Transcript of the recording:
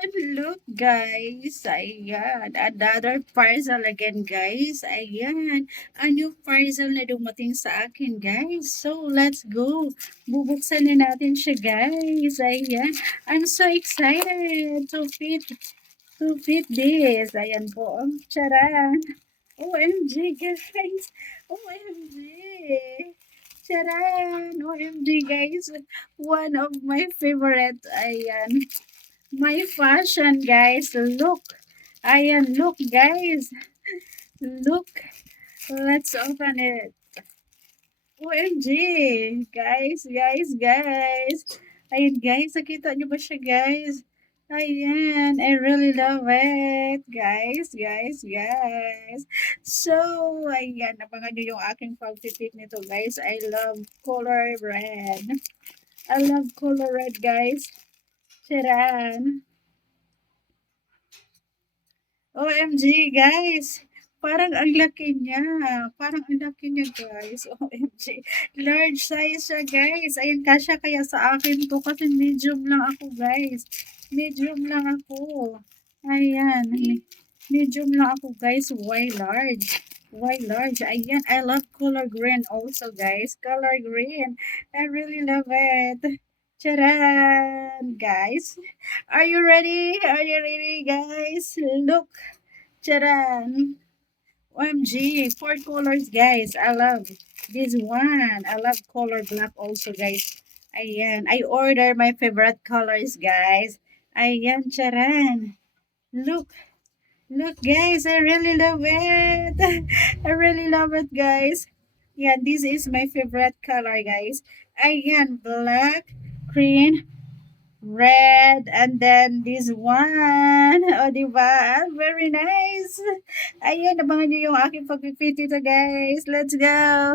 Look guys, ayan, another parcel again guys, ayan, a new parcel na dumating sa akin guys, so let's go, bubuksan na natin siya guys, ayan, I'm so excited to fit this, ayan po, charan, OMG guys, OMG, charan, OMG guys, one of my favorite, ayan, my fashion, guys. Look. Ayan, look, guys. Look. Let's open it. OMG. Guys. Ayan, guys. Nakita niyo ba siya, guys? Ayan. I really love it. Guys. So, ayan. Nabangan niyo yung aking pag-pick nito, guys. I love color red. I love color red, guys. Charan. OMG, guys. Parang ang laki niya, guys. OMG. Large size siya, guys. Ayun, kasya kaya sa akin to kasi medium lang ako, guys. Medium lang ako. Ayan. Medium lang ako, guys. Why large? Why large? Ayan. I love color green also, guys. Color green. I really love it. Charan! Guys, are you ready? Are you ready, guys? Look. Charan! OMG, four colors, guys. I love this one. I love color black also, guys. Ayan. I order my favorite colors, guys. Ayan, charan. Look. Look, guys. I really love it. I really love it, guys. Yeah, this is my favorite color, guys. Ayan, black, green, red, and then this one. O, diba? Very nice. Ayan, abangan nyo yung aking pag-fit ito, guys. Let's go.